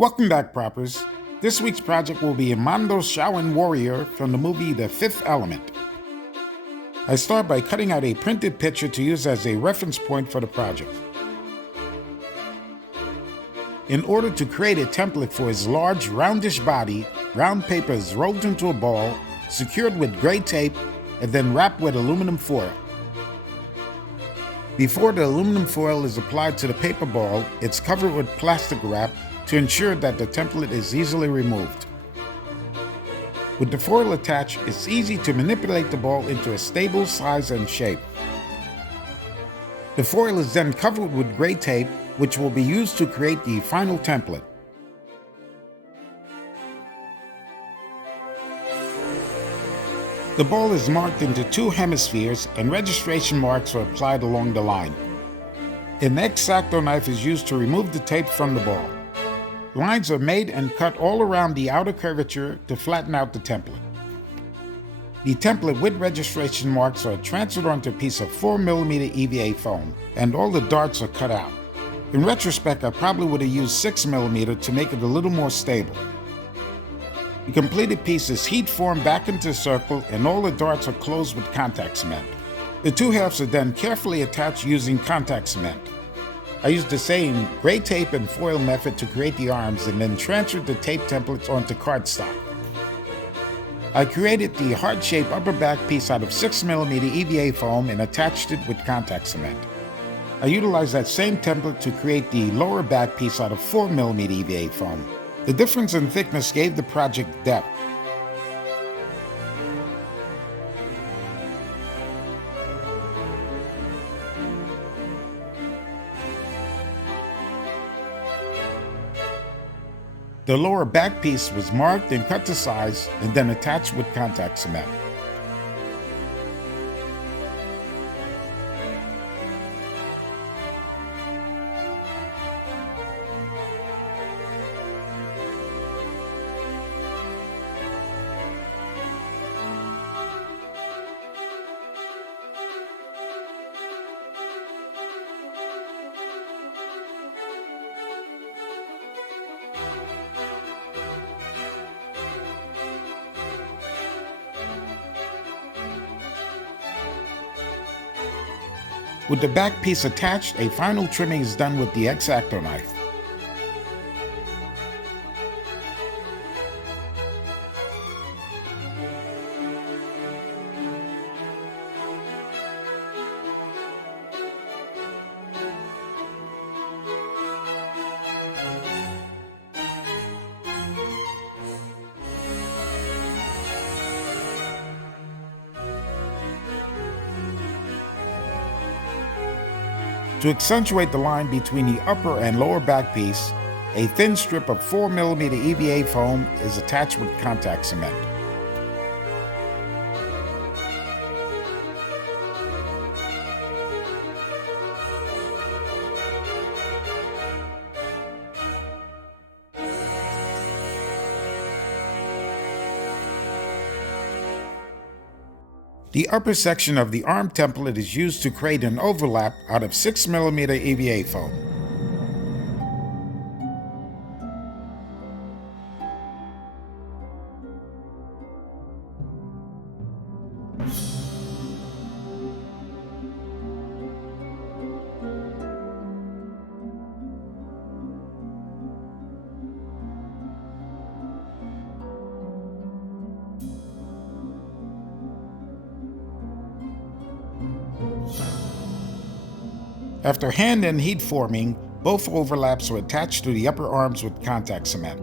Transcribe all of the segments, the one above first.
Welcome back, Proppers. This week's project will be a Mondoshawan warrior from the movie The Fifth Element. I start by cutting out a printed picture to use as a reference point for the project. In order to create a template for his large, roundish body, brown paper is rolled into a ball, secured with gray tape, and then wrapped with aluminum foil. Before the aluminum foil is applied to the paper ball, it's covered with plastic wrap to ensure that the template is easily removed. With the foil attached, it's easy to manipulate the ball into a stable size and shape. The foil is then covered with gray tape, which will be used to create the final template. The ball is marked into two hemispheres and registration marks are applied along the line. An X-Acto knife is used to remove the tape from the ball. Lines are made and cut all around the outer curvature to flatten out the template. The template with registration marks are transferred onto a piece of 4mm EVA foam, and all the darts are cut out. In retrospect, I probably would have used 6mm to make it a little more stable. The completed piece is heat formed back into a circle and all the darts are closed with contact cement. The two halves are then carefully attached using contact cement. I used the same gray tape and foil method to create the arms and then transferred the tape templates onto cardstock. I created the heart-shaped upper back piece out of 6mm EVA foam and attached it with contact cement. I utilized that same template to create the lower back piece out of 4mm EVA foam. The difference in thickness gave the project depth. The lower back piece was marked and cut to size and then attached with contact cement. With the back piece attached, a final trimming is done with the X-Acto knife. To accentuate the line between the upper and lower back piece, a thin strip of 4mm EVA foam is attached with contact cement. The upper section of the arm template is used to create an overlap out of 6mm EVA foam. After hand and heat forming, both overlaps are attached to the upper arms with contact cement.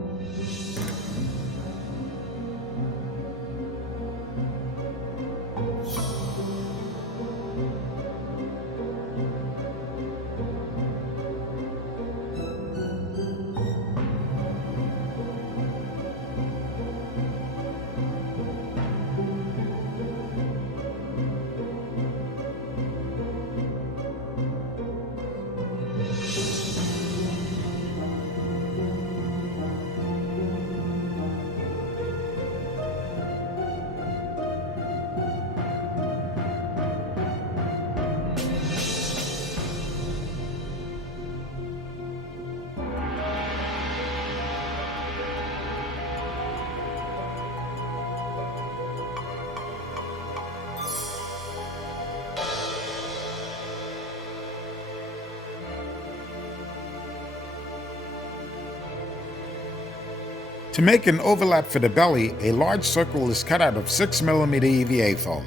To make an overlap for the belly, a large circle is cut out of 6mm EVA foam.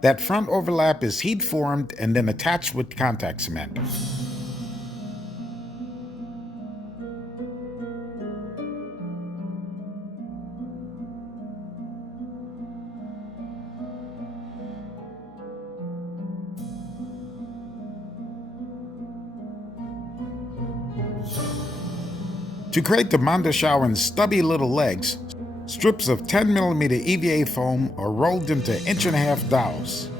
That front overlap is heat formed and then attached with contact cement. To create the Mondoshawan's stubby little legs, strips of 10mm EVA foam are rolled into 1.5-inch dowels.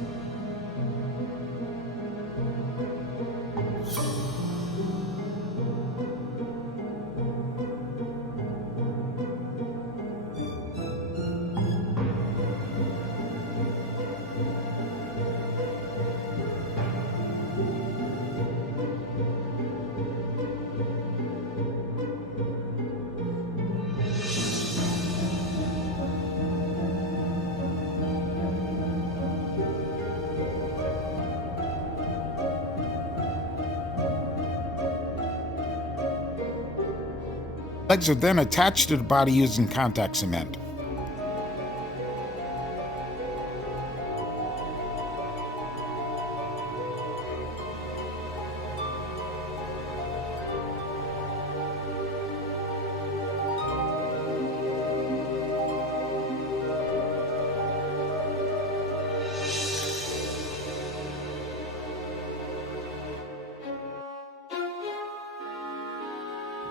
Legs are then attached to the body using contact cement.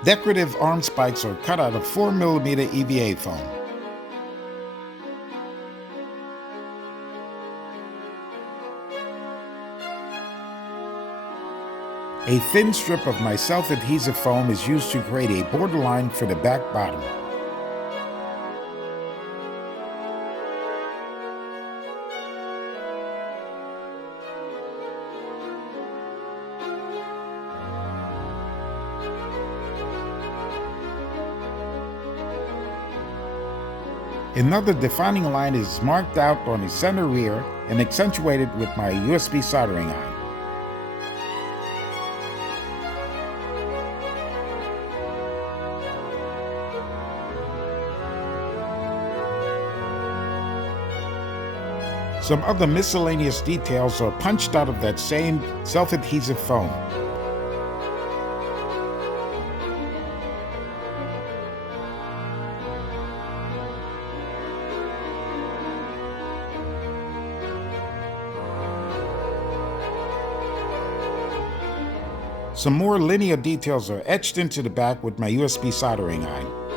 Decorative arm spikes are cut out of 4mm EVA foam. A thin strip of my self-adhesive foam is used to create a borderline for the back bottom. Another defining line is marked out on the center rear and accentuated with my USB soldering iron. Some other miscellaneous details are punched out of that same self-adhesive foam. Some more linear details are etched into the back with my USB soldering iron.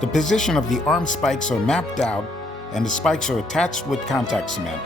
The position of the arm spikes are mapped out, and the spikes are attached with contact cement.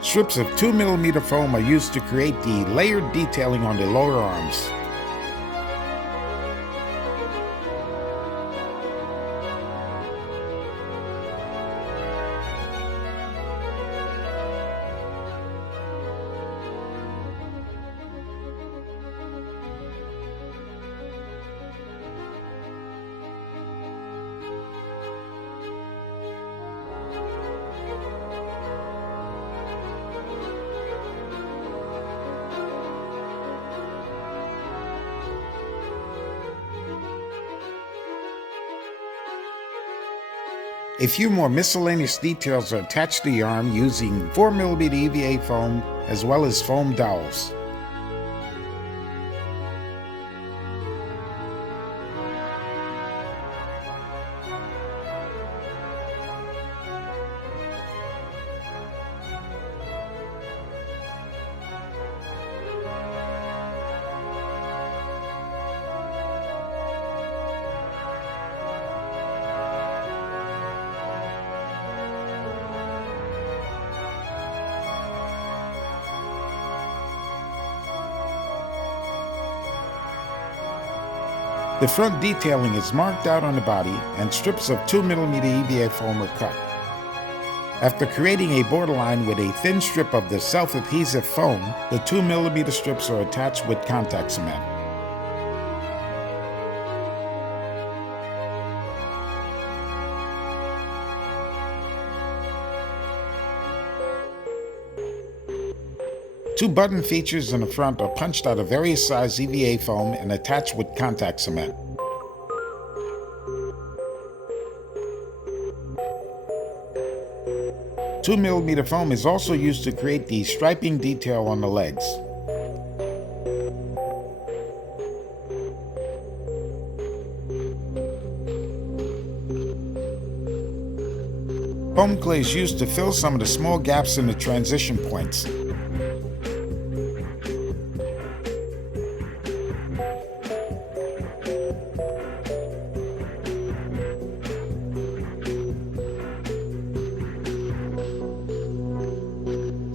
Strips of 2mm foam are used to create the layered detailing on the lower arms. A few more miscellaneous details are attached to the arm using 4mm EVA foam as well as foam dowels. The front detailing is marked out on the body and strips of 2mm EVA foam are cut. After creating a borderline with a thin strip of the self-adhesive foam, the 2mm strips are attached with contact cement. Two button features in the front are punched out of various size EVA foam and attached with contact cement. Two millimeter foam is also used to create the striping detail on the legs. Foam clay is used to fill some of the small gaps in the transition points.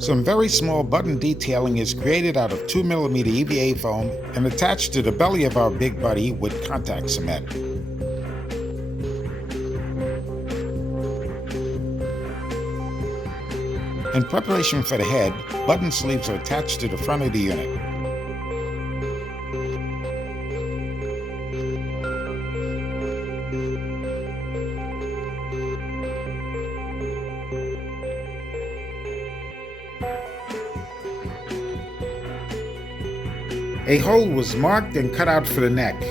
Some very small button detailing is created out of 2mm EVA foam and attached to the belly of our big buddy with contact cement. In preparation for the head, button sleeves are attached to the front of the unit. A hole was marked and cut out for the neck.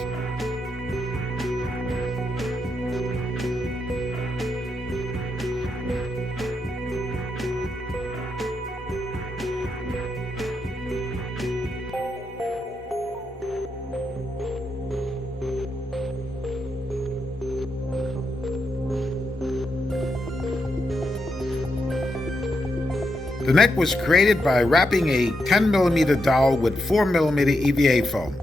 The neck was created by wrapping a 10mm dowel with 4mm EVA foam.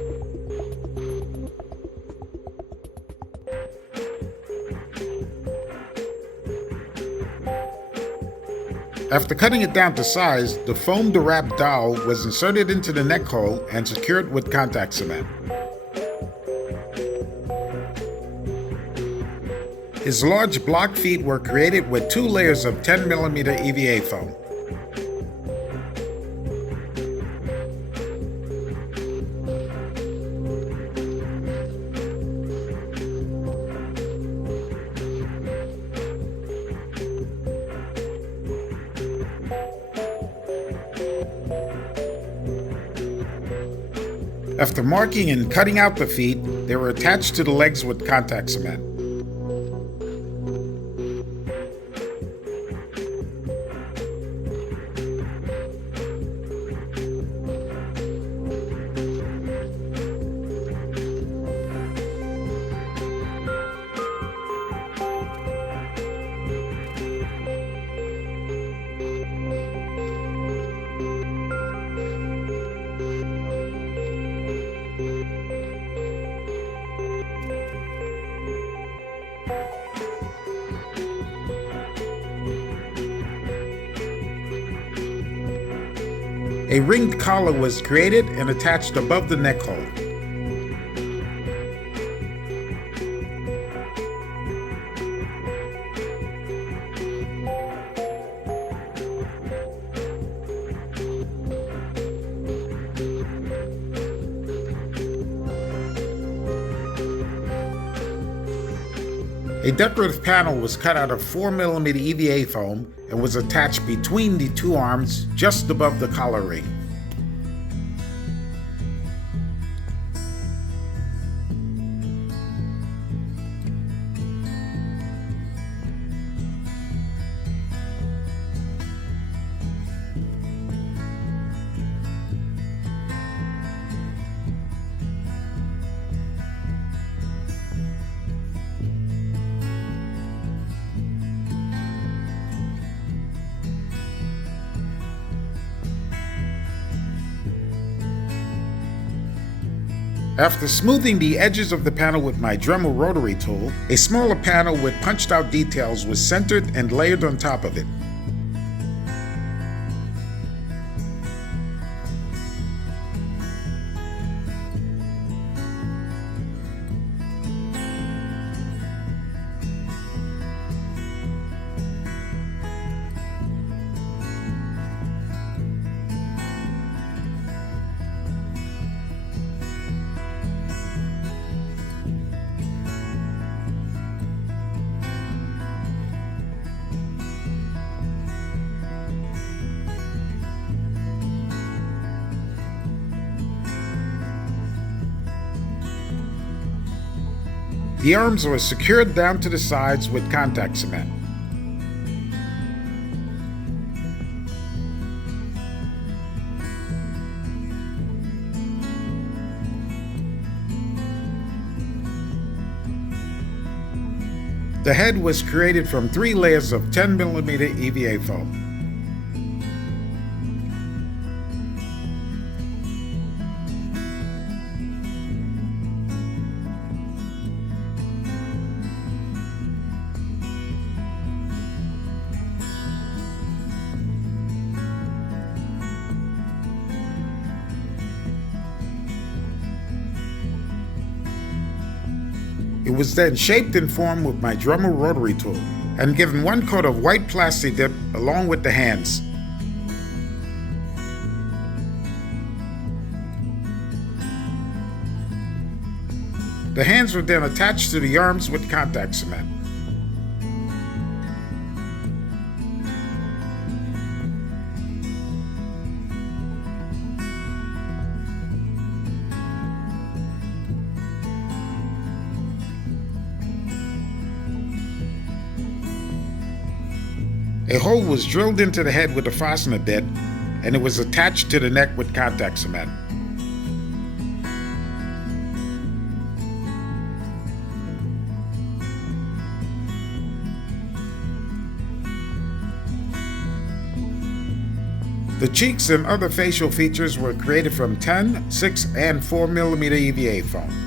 After cutting it down to size, the foam to wrap dowel was inserted into the neck hole and secured with contact cement. His large block feet were created with 2 layers of 10mm EVA foam. After marking and cutting out the feet, they were attached to the legs with contact cement. A ringed collar was created and attached above the neck hole. A decorative panel was cut out of 4mm EVA foam and was attached between the two arms just above the collar ring. After smoothing the edges of the panel with my Dremel rotary tool, a smaller panel with punched out details was centered and layered on top of it. The arms were secured down to the sides with contact cement. The head was created from 3 layers of 10mm EVA foam. It was then shaped and formed with my Dremel rotary tool and given 1 coat of white plasti dip along with the hands. The hands were then attached to the arms with contact cement. A hole was drilled into the head with a fastener bit, and it was attached to the neck with contact cement. The cheeks and other facial features were created from 10, 6, and 4mm EVA foam.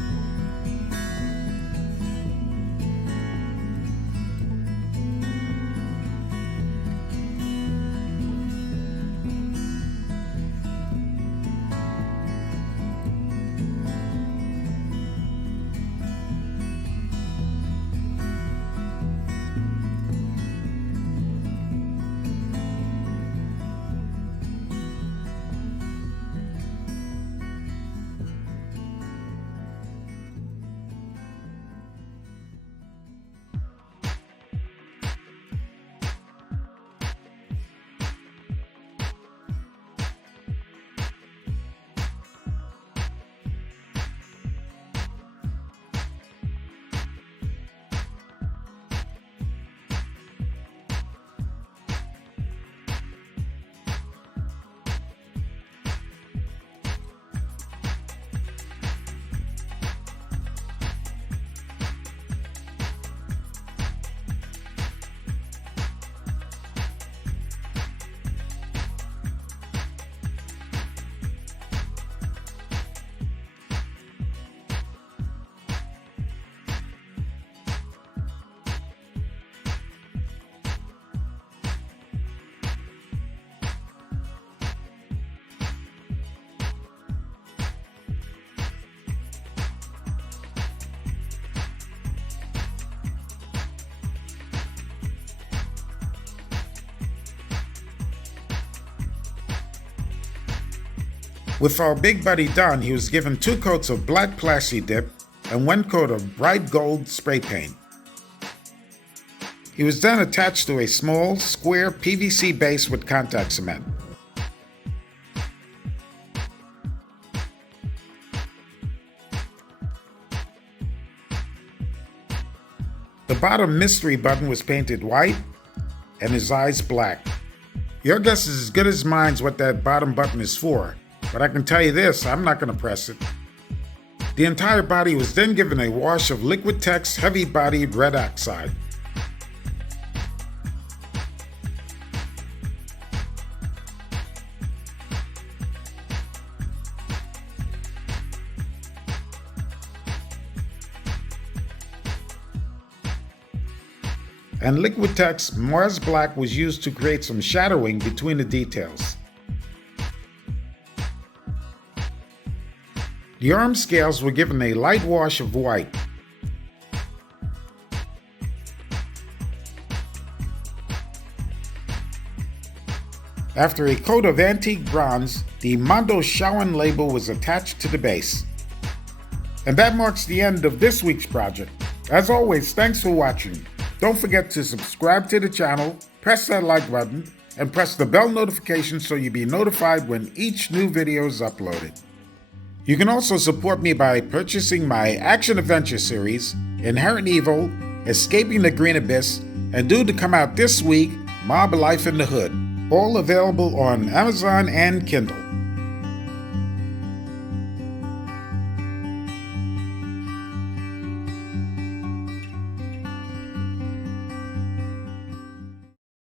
With our big buddy done, he was given 2 coats of black plasti dip and 1 coat of bright gold spray paint. He was then attached to a small, square PVC base with contact cement. The bottom mystery button was painted white and his eyes black. Your guess is as good as mine what that bottom button is for, but I can tell you this, I'm not going to press it. The entire body was then given a wash of Liquitex heavy-bodied red oxide. and Liquitex Mars Black was used to create some shadowing between the details. The arm scales were given a light wash of white. After a coat of antique bronze, the Mondoshawan label was attached to the base. And that marks the end of this week's project. As always, thanks for watching. Don't forget to subscribe to the channel, press that like button, and press the bell notification so you'll be notified when each new video is uploaded. You can also support me by purchasing my action-adventure series, Inherent Evil, Escaping the Green Abyss, and due to come out this week, Mob Life in the Hood, all available on Amazon and Kindle.